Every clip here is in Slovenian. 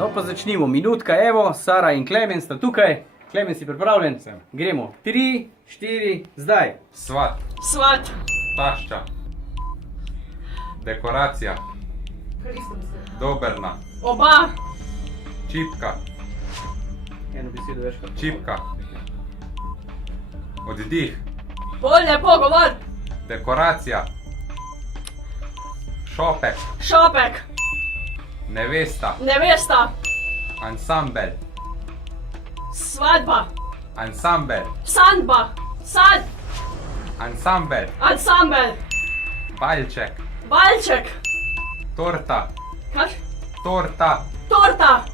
No pa začnimo. Minutka, evo, Sara in Klemen sta tukaj. Klemen, si pripravljen? Sem. Gremo. 3, 4, zdaj. Svat, Svat. tašča, dekoracija, dobrna, Oba. čipka, Eno besedo več kot čipka, oddih, Bolje pogovor. dekoracija, šopek, Šopek. nevesta, Nevesta. ansambel, Svadba. ansambel, Sandba. Sad. ansambel, Ansambel. balček, Balček. torta, Kaš? torta, Torta.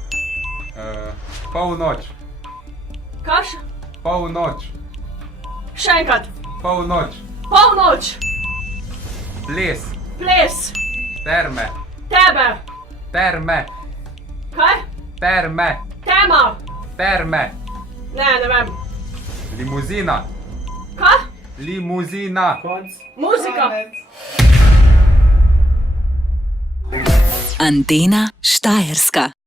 polnoč, Kaš? polnoč, Še enkrat. polnoč, Polnoč. ples, Ples. terme, Tebe. terme, Kaj? terme, Tema. terme, Ne vem. limuzina, Kaj? limuzina. konc. Muzika. Antena Štajerska.